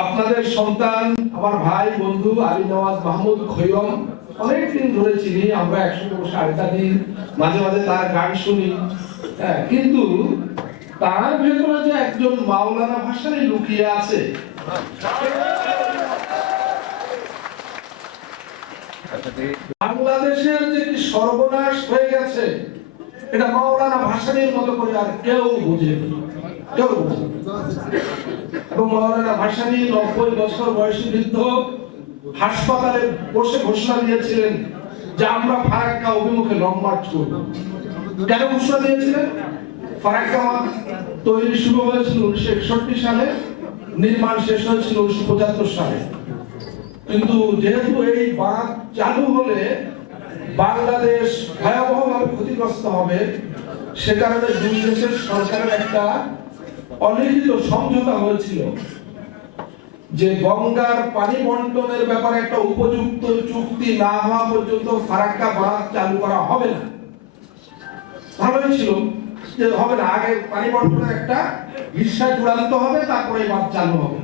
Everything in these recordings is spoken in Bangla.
আপনাদের সন্তান আমার ভাই বন্ধু আলী নওয়াজ মাহমুদ খৈয়ম অনেক দিন ধরে চিনি আমরা একসঙ্গে বসে আড্ডা দিই মাঝে মাঝে তার গান শুনি। হ্যাঁ, কিন্তু তার ভেতরে যে একজন মাওলানা ভাষায় লুকিয়ে আছে বাংলাদেশের যে সর্বনাশ হয়ে গেছে এটা মাওলানা ভাসানির মতো করে আর কেউ কেউ বুঝেনি নব্বই বছর বয়সী বৃদ্ধ হাসপাতালে বসে ঘোষণা দিয়েছিলেন যে আমরা ফারাক্কা অভিমুখে লং মার্চ করব। কেন ঘোষণা দিয়েছিলেন? ফারাক্কা তৈরি শুরু হয়েছিল উনিশশো একষট্টি সালে, নির্মাণ শেষ হয়েছিল উনিশশো পঁচাত্তর সালে। কিন্তু যেহেতু এই বাঁধ চালু হলে বাংলাদেশ ভয়াবহভাবে ক্ষতিগ্রস্ত হবে, সে কারণে দুই দেশের সরকারের একটা অলিখিত সমঝোতা হয়েছিল যে গঙ্গার পানি বন্টনের ব্যাপারে একটা উপযুক্ত চুক্তি না হওয়া পর্যন্ত ফারাক্কা বাঁধ চালু করা হবে না। ভালোই ছিল যে হবে না, আগে পানি বন্টনের একটা বিশ্বাস চূড়ান্ত হবে, তারপরে বাঁধ চালু হবে।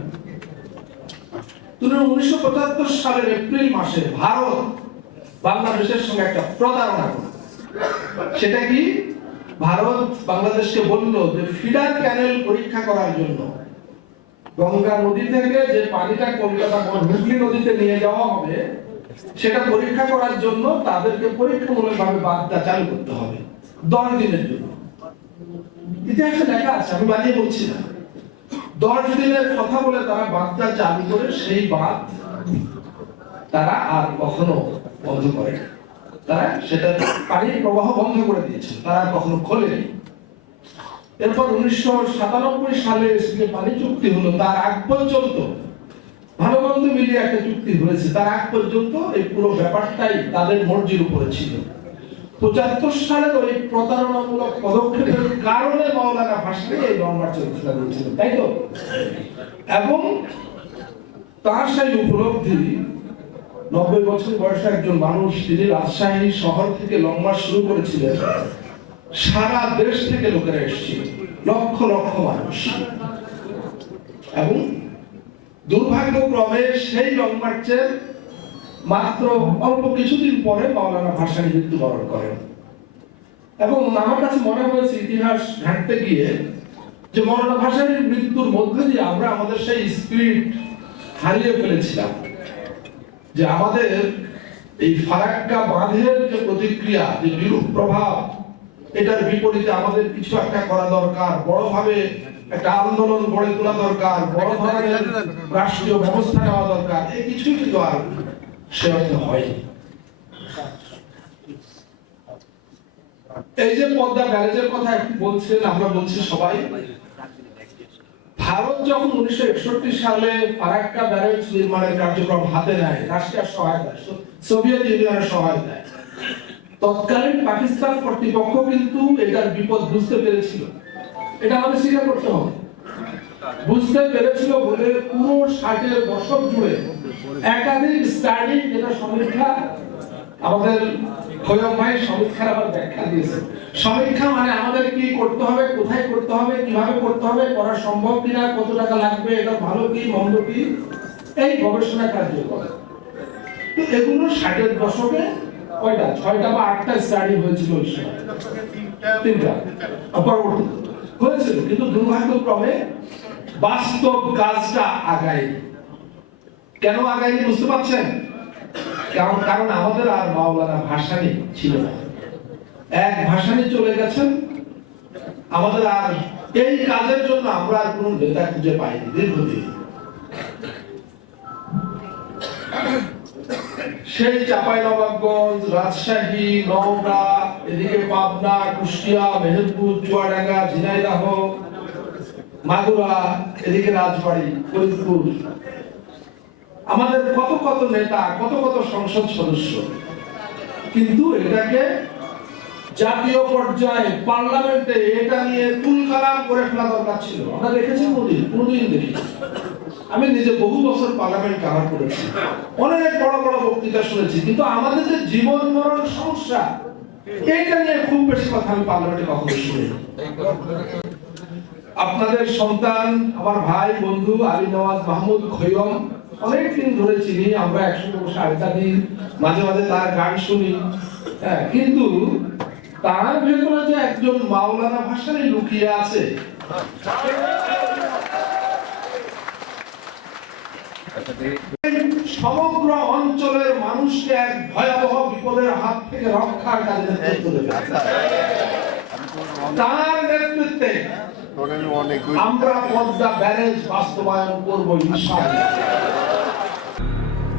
উনিশশো পঁচাত্তর সালের এপ্রিল মাসে ভারত বাংলাদেশের সঙ্গে একটা প্রতারণা সেটা কি? ভারত বাংলাদেশকে বলল যে ফিডার ক্যানেল পরীক্ষা করার জন্য। গঙ্গা নদী থেকে যে পানিটা কলকাতা হুগলি নদীতে নিয়ে যাওয়া হবে, সেটা পরীক্ষা করার জন্য তাদেরকে পরীক্ষামূলকভাবে বাঁধটা চালু করতে হবে, দশ দিনের জন্য। ইতিহাসে লেখা আছে, আমি বানিয়ে বলছি না। দশ দিনের কথা বলে তারা বাঁধটা চালু করে সেই বাঁধ তারা আর কখনো বন্ধ করে না। তারা সেটা পানির প্রবাহ বন্ধ করে দিয়েছে তারা কখনো খোলেনি। এরপর উনিশশো সাতানব্বই সালে যে পানি চুক্তি হলো, তার আগ পর্যন্ত ভালো মন্দ মিলিয়ে একটা চুক্তি হয়েছে। তার আগ পর্যন্ত এই পুরো ব্যাপারটাই তাদের মর্জির উপরে ছিল। পঁচাত্তর সালের ওই প্রতারণামূলক পদক্ষেপের কারণে মাওলানা ভাসানী এই লং মার্চের ঘোষণা তাই তো? এবং তার সেই উপলব্ধি নব্বই বছর বয়সে একজন মানুষ তিনি রাজশাহী শহর থেকে লং মার্চ শুরু করেছিলেন, সারা দেশ থেকে লোকেরা এসেছিল লক্ষ লক্ষ মানুষ। এবং দুর্ভাগ্যক্রমে সেই লং মার্চের মাত্র অল্প কিছুদিন পরে মাওলানা ভাসানী মৃত্যুবরণ করেন। এবং আমার কাছে মনে হয়েছে, ইতিহাস ঘাঁটতে গিয়ে, যে মৌলানা ভাসানীর মৃত্যুর মধ্যে দিয়ে আমরা আমাদের সেই স্পিরিট হারিয়ে ফেলেছিলাম। যে আমাদের এই ফারাক্কা বাঁধের যে প্রতিক্রিয়া, যে বিরূপ প্রভাব, এটার বিপরীতে আমাদের কিছু একটা করা দরকার বড়ভাবে একটা আন্দোলন গড়ে তোলা দরকার, বড় ধরনের রাষ্ট্রীয় ব্যবস্থা নেওয়া দরকার, এই কিছুই কিন্তু আর সেরকম হয়নি। এই যে পদ্মা ব্যারেজের কথা বলছেন, আমরা বলছি সবাই ভারত যখন উনিশশো একষট্টি সালে ফারাক্কা ব্যারেজ নির্মাণের কার্যক্রম হাতে নেয় রাশিয়ার সহায়তায় সোভিয়েত ইউনিয়নের সহায়তায় তৎকালীন পাকিস্তান কর্তৃপক্ষ কিন্তু এটার বিপদ বুঝতে পেরেছিল। এটা আমাদের স্বীকার করতে হবে। বুঝতে পেরেছিল বলে পুরো ষাটের দশক জুড়ে একাধিক স্টাডি যেটা সমীক্ষা আমাদের খৈয়ম ভাই সমীক্ষার আবার ব্যাখ্যা দিয়েছে। সমীক্ষা মানে আমাদের কি করতে হবে, কোথায় করতে হবে, কীভাবে করতে হবে, করা সম্ভব কিনা, কত টাকা লাগবে, এটা ভালো কি, মন্দ কি, এই গবেষণা কার্য করে তো এগুলো ষাটের দশকে কয়টা, ছয়টা বা আটটা স্টাডি হয়েছিল ওই সময়। তিনটা পরবর্তী। হয়েছিল, কিন্তু দুর্ভাগ্যক্রমে বাস্তব কাজটা আগায়নি। কেন আগায়নি বুঝতে পারছেন? কারণ কারণ আমাদের আর মাওলানা ভাসানি ছিল না। এক ভাসানি চলে গেছেন। আমাদের আর এই কাজের জন্য আমরা আর কোনো নেতা খুঁজে পাইনি দীর্ঘদিন। সেই চাপাই নবাবগঞ্জ রাজশাহী, নওগাঁ, এদিকে পাবনা, কুষ্টিয়া, মেহেরপুর, চুয়াডাঙ্গা, ঝিনাইদহ, মাগুরা, এদিকে রাজবাড়ী, ফরিদপুর। আমাদের কত কত নেতা, কত কত সংসদ সদস্য। কিন্তু এটাকে জাতীয় পর্যায়ে, পার্লামেন্টে এটা নিয়ে তুলকালাম করে ফেলা দরকার ছিল। আমরা দেখেছি কোনদিন? কোনদিন দেখি? আমি নিজে বহু বছর পার্লামেন্ট কাভার করেছি। অনেক বড় বড় বক্তৃতা শুনেছি, কিন্তু আমাদের যে জীবন মরণ সমস্যা, এইটা নিয়ে খুব বেশি কথা আমি পার্লামেন্টে কখনো শুনি আপনাদের সন্তান, আমার ভাই, বন্ধু, আলী নওয়াজ মাহমুদ খৈয়ম অনেকদিন ধরে চিনি আমরা একসঙ্গে বসে আড্ডা দিই মাঝে মাঝে তার গান শুনি। হ্যাঁ, কিন্তু তার ভেতরে যে একজন মাওলানা ভাষারই লুকিয়ে আছে সমগ্র অঞ্চলের মানুষকে এক ভয়াবহ বিপদের হাত থেকে রক্ষার কাজে নেতৃত্ব দেবে। তার নেতৃত্বে আমরা পদ্মা ব্যারেজ বাস্তবায়ন করব ইনশাআল্লাহ।